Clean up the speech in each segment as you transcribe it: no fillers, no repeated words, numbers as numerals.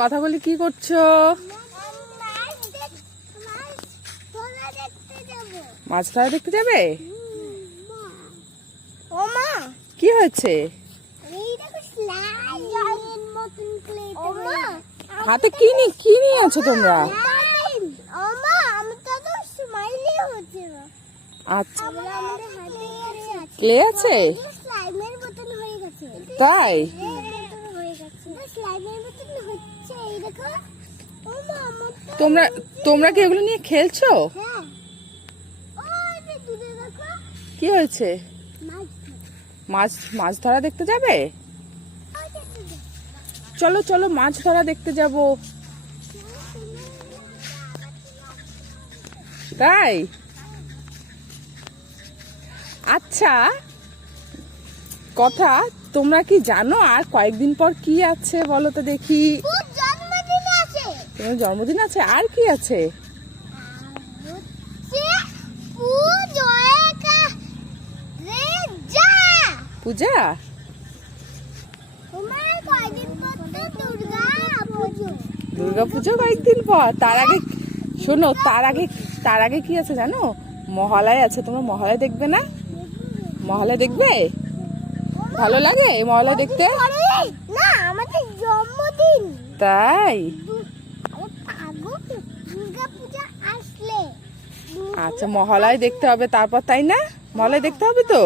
কথা বলি কি করছো? মাছ ধরা দেখতে যাবে? কি হয়েছে? হাতে কি নিয়ে আছো তোমরা? আচ্ছা, ক্লে আছে তাই? তোমরা কি এগুলো নিয়ে খেলছো? কি হয়েছে? মাছ ধরা দেখতে যাবে? চলো চলো, মাছ ধরা দেখতে যাব। তাই? আচ্ছা, কথা, তোমরা কি জানো আর কয়েকদিন পর কি আছে বলো তো দেখি? তোমার জন্মদিন আছে, আর কি আছে? পূজা? দুর্গা পুজো কয়েকদিন পর। তার আগে শোনো, তার আগে কি আছে জানো? মহালয়া আছে। তোমরা মহালয়া দেখবে না? মহালয়া দেখবে? ভালো লাগে মহালয়া দেখতে? না, আমাদের জন্মদিন। তাই? আচ্ছা, মহালয়া দেখতে হবে তারপর, তাই না? মহালয়া দেখতে হবে তো,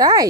তাই?